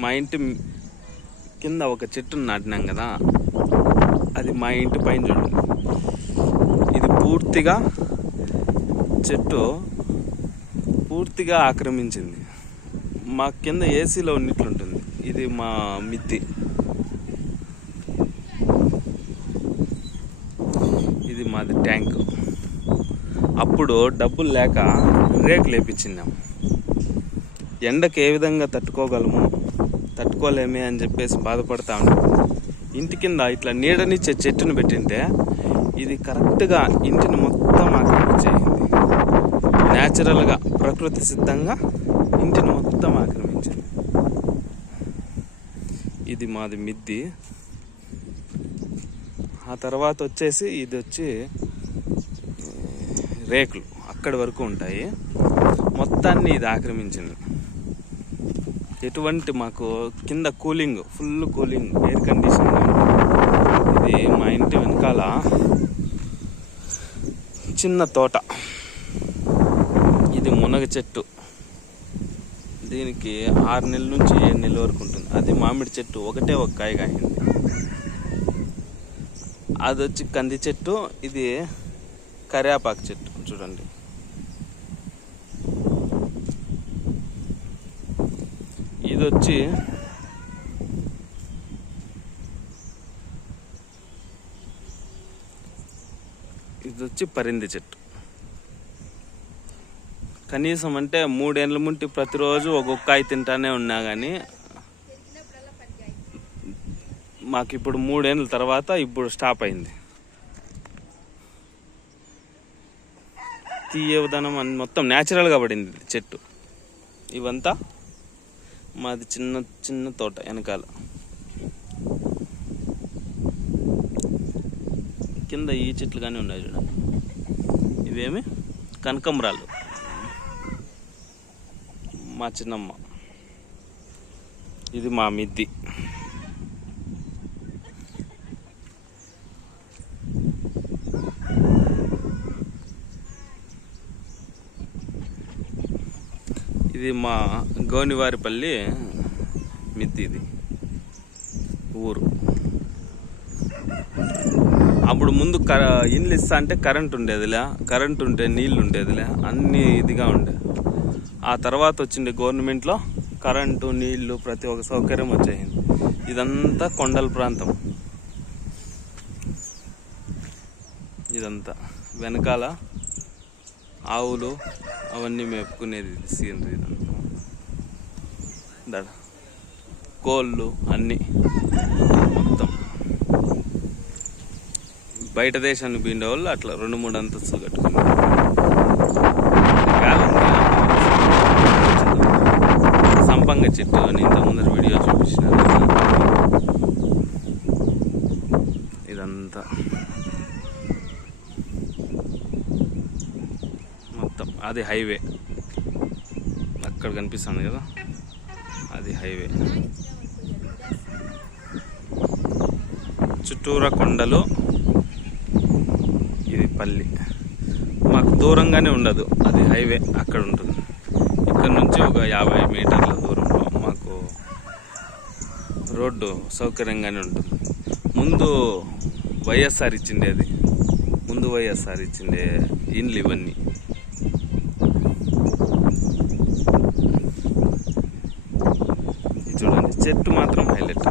మా ఇంటి కింద ఒక చెట్టును నాటినాం కదా, అది మా ఇంటి పైన చూడండి. ఇది పూర్తిగా చెట్టు పూర్తిగా ఆక్రమించింది. మా కింద ఏసీలో ఉన్నట్లుంటుంది. ఇది మా మిద్ది. ఇది మాది ట్యాంక్. అప్పుడు డబ్బులు లేక రేకులు వేపించినాం. ఎండకు ఏ విధంగా తట్టుకోలేమే అని చెప్పేసి బాధపడతా ఉంటాం. ఇంటి కింద ఇట్లా నీడనిచ్చే చెట్టును పెట్టింటే ఇది కరెక్ట్గా ఇంటిని మొత్తం ఆక్రమించేయింది. న్యాచురల్గా ప్రకృతి సిద్ధంగా ఇంటిని మొత్తం ఆక్రమించింది. ఇది మాది మిద్ది. ఆ తర్వాత వచ్చేసి ఇది వచ్చి రేకులు అక్కడి వరకు ఉంటాయి. మొత్తాన్ని ఇది ఆక్రమించింది. ఎటువంటి మాకు కింద cooling, full cooling, air condition. ఇది మా ఇంటి వెనకాల చిన్న తోట. ఇది మునగ చెట్టు. దీనికి 6 నెలల నుంచి 7 నెలల వరకు ఉంటుంది. అది మామిడి చెట్టు, ఒకటే ఒక కాయ కాయింది. అది వచ్చి కంది చెట్టు. ఇది కరివేపాకు చెట్టు చూడండి. ఇది వచ్చి పరింది చెట్టు. కనీసం అంటే 3 ఏళ్ళ ముంటి ప్రతిరోజు ఒక్కొక్క కాయ తింటానే ఉన్నా కానీ మాకు ఇప్పుడు 3 ఏళ్ళ తర్వాత ఇప్పుడు స్టాప్ అయింది. తీయ విధానం అని మొత్తం న్యాచురల్గా పడింది చెట్టు. ఇవంతా మాది చిన్న చిన్న తోట వెనకాల. కింద ఈ చెట్లు కానీ ఉన్నాయి చూడండి. ఇవేమి కనకంబరాలు. మా చిన్నమ్మ. ఇది మా మిద్ది. ఇది మా గోనివారిపల్లి మిద్ది. ఇది ఊరు. అప్పుడు ముందు ఇండ్లు ఇస్తా అంటే కరెంట్ ఉండేదిలే, కరెంట్ ఉంటే నీళ్ళు ఉండేదిలే, అన్నీ ఇదిగా ఉండే. ఆ తర్వాత వచ్చిండే గవర్నమెంట్లో కరెంటు, నీళ్లు, ప్రతి ఒక్క సౌకర్యం వచ్చేసింది. ఇదంతా కొండల ప్రాంతం. ఇదంతా వెనకాల ఆవులు అవన్నీ మేపుకునేది సీనరీ. ఇదంతా కోళ్ళు అన్నీ మొత్తం. బయట దేశానికి పోయిన వాళ్ళు అట్లా 2-3 అంతస్తులు కట్టుకున్నారు. సంపంగ చెట్టు అని ఇంత ముందర వీడియో చూపించినారు. ఇదంతా మొత్తం అది హైవే. అక్కడ కనిపిస్తుంది కదా, అది హైవే. చుట్టూరా కొండలు. ఇది పల్లి. మాకు దూరంగానే ఉండదు, అది హైవే అక్కడ ఉంటుంది. ఇక్కడ నుంచి ఒక 50 మీటర్ల దూరంలో మాకు రోడ్డు సౌకర్యంగానే ఉంటుంది. ముందు వైఎస్ఆర్ ఇచ్చిండేది, ఇండ్లు ఇవన్నీ. చూడండి చెట్టు మాత్రం హైలైట్.